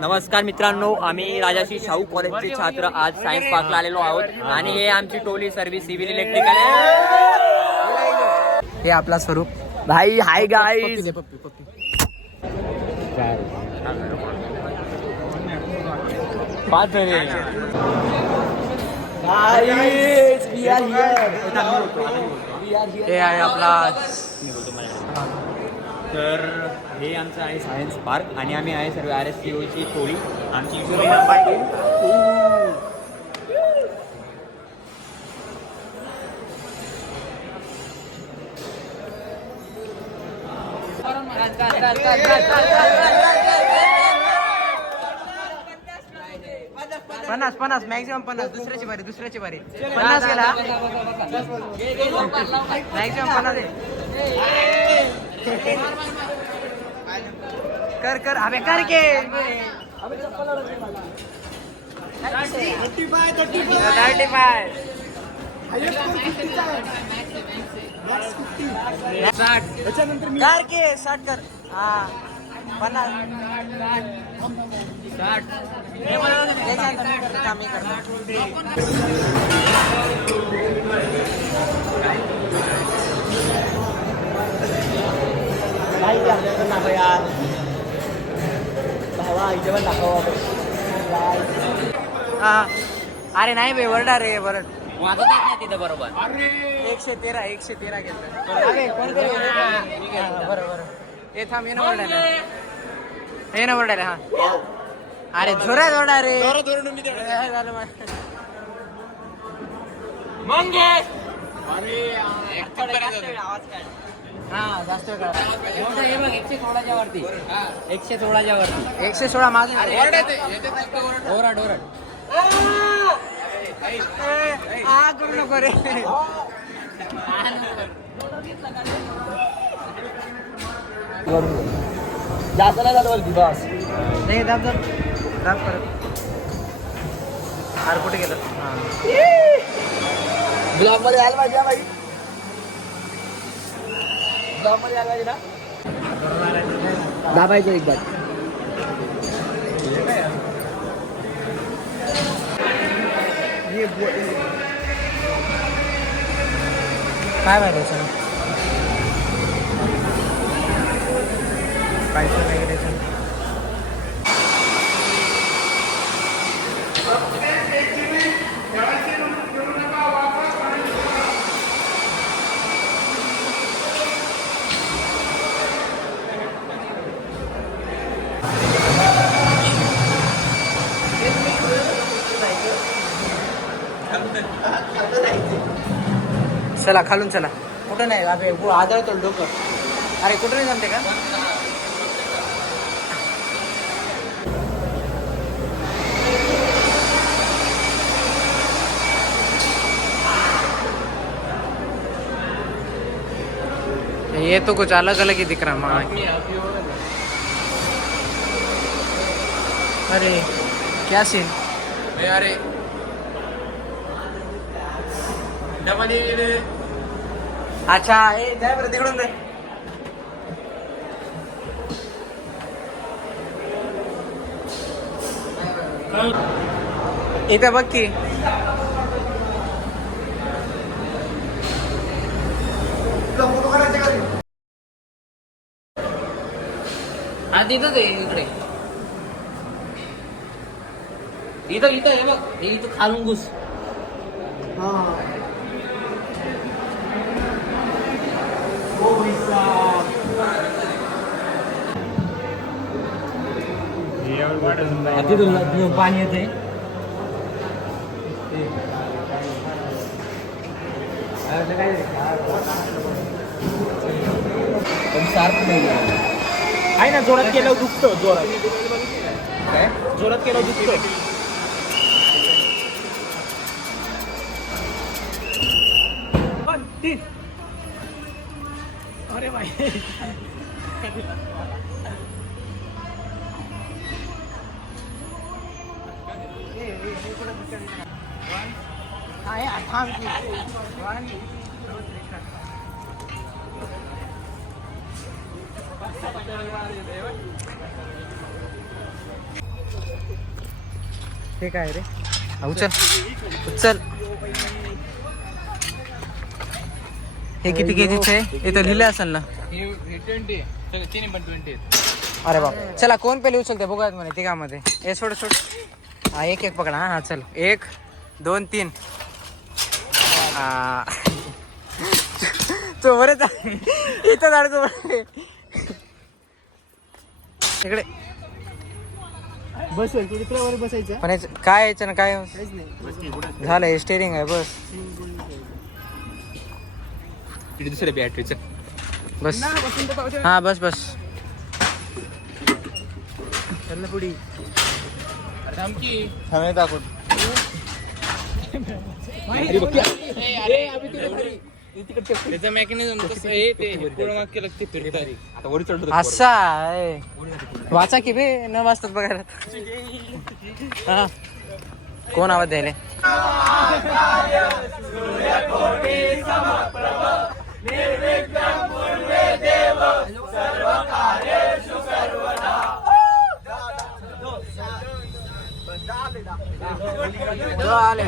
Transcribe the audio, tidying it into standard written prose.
नमस्कार मित्रांनो, आम्ही राजाशी शाहू कॉलेजचे छात्र आज सायन्स पार्कला आलेलो आहोत आणि हे आमची टोली सर्व्हिस सिव्हिल इलेक्ट्रिकल आहे. हे आपला स्वरूप भाई. Hi guys. पाच हे आहे आपला. तर हे आमचं आहे सायन्स पार्क आणि आम्ही आहे सर्व RSCOची टोळी. आमची पन्नास मॅक्झिमम 50. दुसऱ्याची बारी 50 गेला मॅक्झिमम 50. कर अबे कर के 60 कर. हा 50 कमी करणार. यार भावा इथे पण दाखवा. हा अरे नाही बे वरडा रे वरड वाजत नाही तिथं बरोबर. 113 घेतलं. बरोबर हे थांब. ये ना वरडायला. हा अरे जोरात वरडा रे. हा जास्त वेळ. 116च्या वरती 116 माझं ओरड करू नको रे. जास्त नाही जात वरती बस. नाही दाब परत. अरे कुठे गेलं. ब्लॉग मध्ये आलं पाहिजे भाई. ब्लॉग मध्ये आलं पाहिजे ना. दाबायचं एक बार. काय माहिती सर काहीच नाही. चला खालून चला. कुठं नाही बाबे आदळतो डोकं. अरे कुठं नाही जमते का. ये तो कुछ अलग अलग ही दिख रहा है. अरे क्या सीन. अरे अच्छा हे जाय बरं तिकडून दे. इथं बघ की. हा तिथं ते इकडे इथं हे बघ. इथं खालून घुस. हा तिथून पाणी येते. आहे ना. जोरात केलं दुखतं. जोरात केलं दुखतं. अरे भाई थांब की हे काय रे? उचल उचल. हे किती केजीचे आहे? इथं लिहिलं असेल ना. अरे बाप, चला कोण पहिले उचलते बघूयात म्हणे तिघामध्ये. हे सोड सोड. हा एक एक पकडा. हा चल 1 2 3. तो बरंच इथं अडकू इकडे बस बसायचं. पण काय यायचं ना काय झालं. स्टेरिंग आहे बस. दुसऱ्या बॅटरीचं बस हा बस बस. चल ना पुढी. थांबे दाखवून. त्याचं मेकॅनिझम कसं आहे ते आता वर चढतो. असा आहे. वाचा की बे न वाचतात बघायला. हा कोण आवाज द्यायले? आले